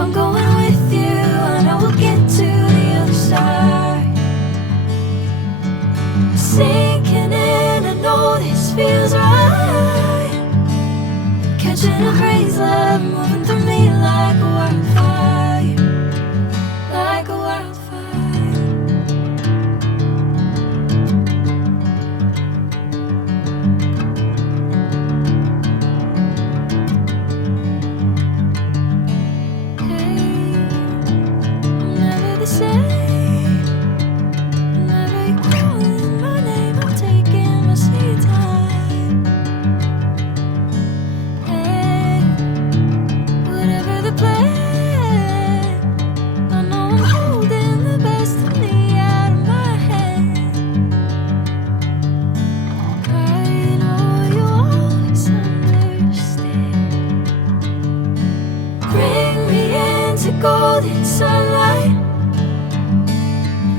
I'm going with you, I know we'll get to the other side. Sinking in, I know this feels right. Catching a crazy love moving through me like a wildfire, like a wildfire. Golden sunlight.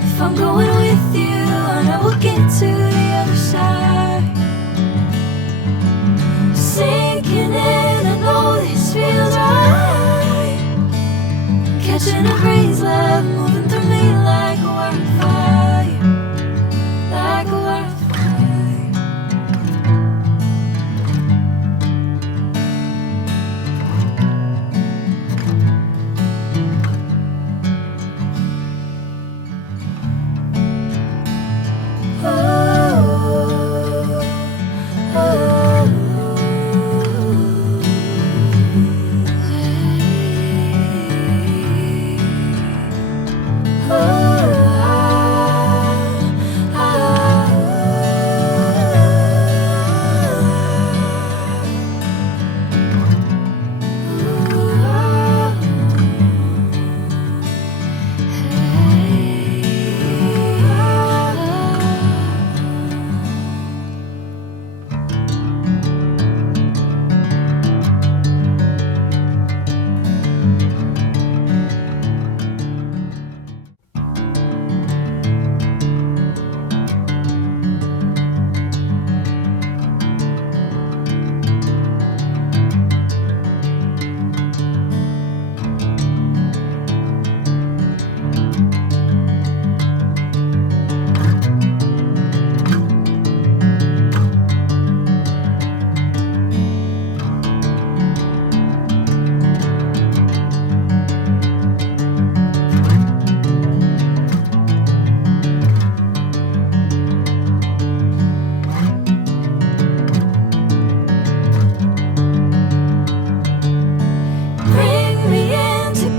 If I'm going with you, I know we'll get to the other side. Sinking in, I know this feels right. Catching a crazy love moving through me like a wildfire, like a wildfire.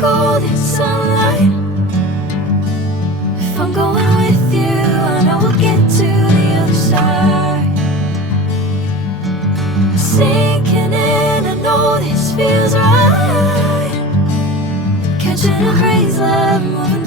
Golden sunlight. If I'm going with you, I know we'll get to the other side. Sinking in, I know this feels right. Catching a crazy love moving